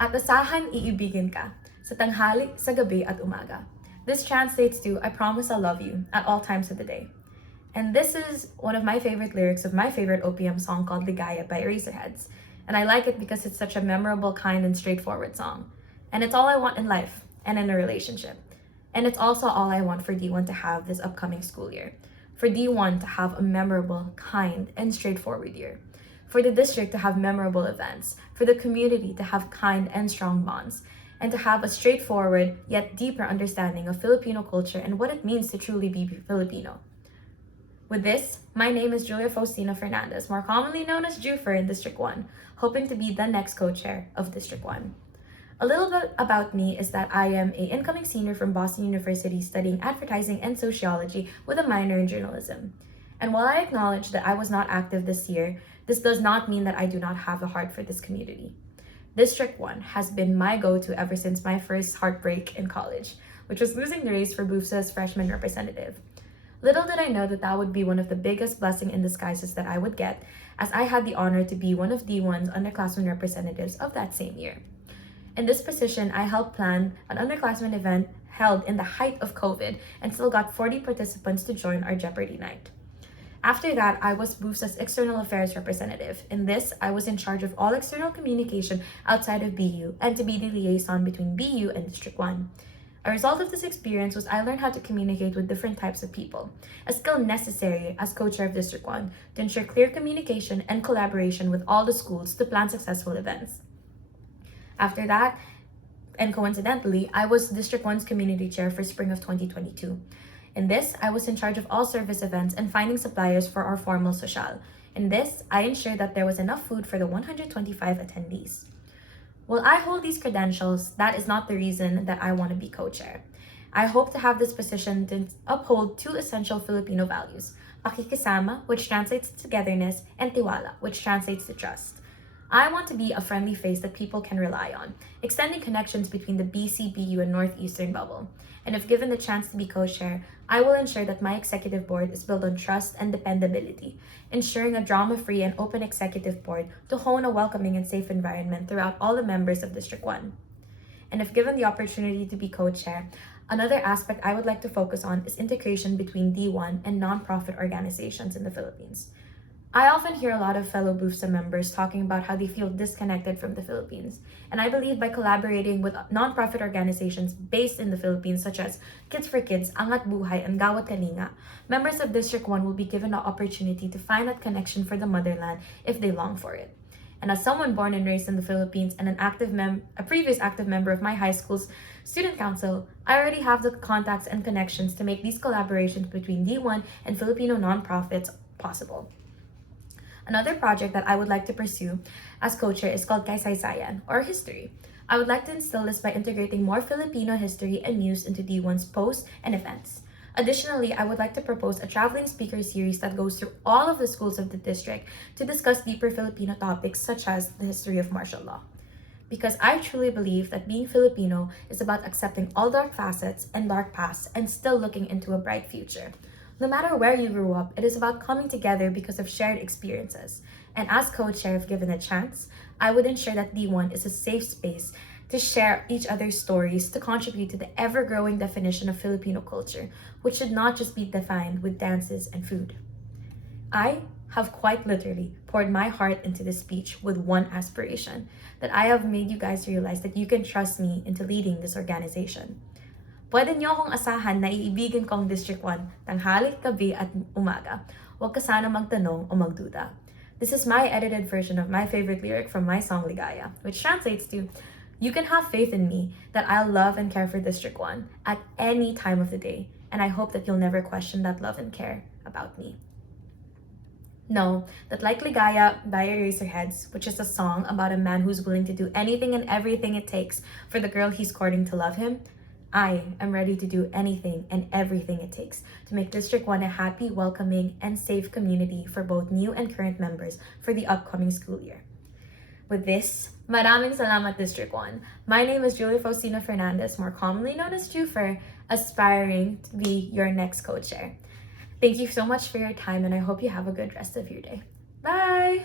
At asahan iibigin ka, sa tanghali, sa gabi at umaga. This translates to, I promise I'll love you at all times of the day. And this is one of my favorite lyrics of my favorite OPM song called Ligaya by Eraserheads. And I like it because it's such a memorable, kind, and straightforward song. And it's all I want in life and in a relationship. And it's also all I want for D1 to have this upcoming school year. For D1 to have a memorable, kind, and straightforward year. For the district to have memorable events. For the community to have kind and strong bonds. And to have a straightforward yet deeper understanding of Filipino culture and what it means to truly be Filipino. With this, my name is Julia Faustina Fernandez, more commonly known as Jufer in District 1, hoping to be the next co-chair of District 1. A little bit about me is that I am an incoming senior from Boston University studying advertising and sociology with a minor in journalism. And while I acknowledge that I was not active this year, this does not mean that I do not have a heart for this community. District 1 has been my go-to ever since my first heartbreak in college, which was losing the race for BUFSA's freshman representative. Little did I know that that would be one of the biggest blessing in disguises that I would get, as I had the honor to be one of D1's underclassmen representatives of that same year. In this position, I helped plan an underclassmen event held in the height of COVID and still got 40 participants to join our Jeopardy night. After that, I was BUFSA's external affairs representative. In this, I was in charge of all external communication outside of BU and to be the liaison between BU and District 1. A result of this experience was I learned how to communicate with different types of people, a skill necessary as co-chair of District 1 to ensure clear communication and collaboration with all the schools to plan successful events. After that, and coincidentally, I was District 1's community chair for spring of 2022. In this, I was in charge of all service events and finding suppliers for our formal social. In this, I ensured that there was enough food for the 125 attendees. While I hold these credentials, that is not the reason that I want to be co-chair. I hope to have this position to uphold two essential Filipino values, pakikisama, which translates to togetherness, and tiwala, which translates to trust. I want to be a friendly face that people can rely on, extending connections between the BC, BU, and Northeastern bubble. And if given the chance to be co-chair, I will ensure that my executive board is built on trust and dependability, ensuring a drama-free and open executive board to hone a welcoming and safe environment throughout all the members of District 1. And if given the opportunity to be co-chair, another aspect I would like to focus on is integration between D1 and nonprofit organizations in the Philippines. I often hear a lot of fellow BUFSA members talking about how they feel disconnected from the Philippines, and I believe by collaborating with nonprofit organizations based in the Philippines such as Kids for Kids, Angat Buhay, and Gawat Kalinga, members of District 1 will be given the opportunity to find that connection for the motherland if they long for it. And as someone born and raised in the Philippines and a previous active member of my high school's student council, I already have the contacts and connections to make these collaborations between D1 and Filipino nonprofits possible. Another project that I would like to pursue as co-chair is called Kaysaysayan, or History. I would like to instill this by integrating more Filipino history and news into D1's posts and events. Additionally, I would like to propose a traveling speaker series that goes through all of the schools of the district to discuss deeper Filipino topics such as the history of martial law. Because I truly believe that being Filipino is about accepting all dark facets and dark pasts and still looking into a bright future. No matter where you grew up, it is about coming together because of shared experiences. And as co-chair, if given a chance, I would ensure that D1 is a safe space to share each other's stories to contribute to the ever-growing definition of Filipino culture, which should not just be defined with dances and food. I have quite literally poured my heart into this speech with one aspiration, that I have made you guys realize that you can trust me into leading this organization. Pwede niyo akong asahan na iibigin kong District 1, tanghali, gabi at umaga. Huwag ka sana magtanong o magduda. This is my edited version of my favorite lyric from my song Ligaya, which translates to, you can have faith in me that I'll love and care for District 1 at any time of the day, and I hope that you'll never question that love and care about me. Know that like Ligaya by Eraserheads, which is a song about a man who's willing to do anything and everything it takes for the girl he's courting to love him, I am ready to do anything and everything it takes to make District 1 a happy, welcoming, and safe community for both new and current members for the upcoming school year. With this, maraming salamat District 1. My name is Julia Faustina Fernandez, more commonly known as Jufer, aspiring to be your next co-chair. Thank you so much for your time, and I hope you have a good rest of your day. Bye!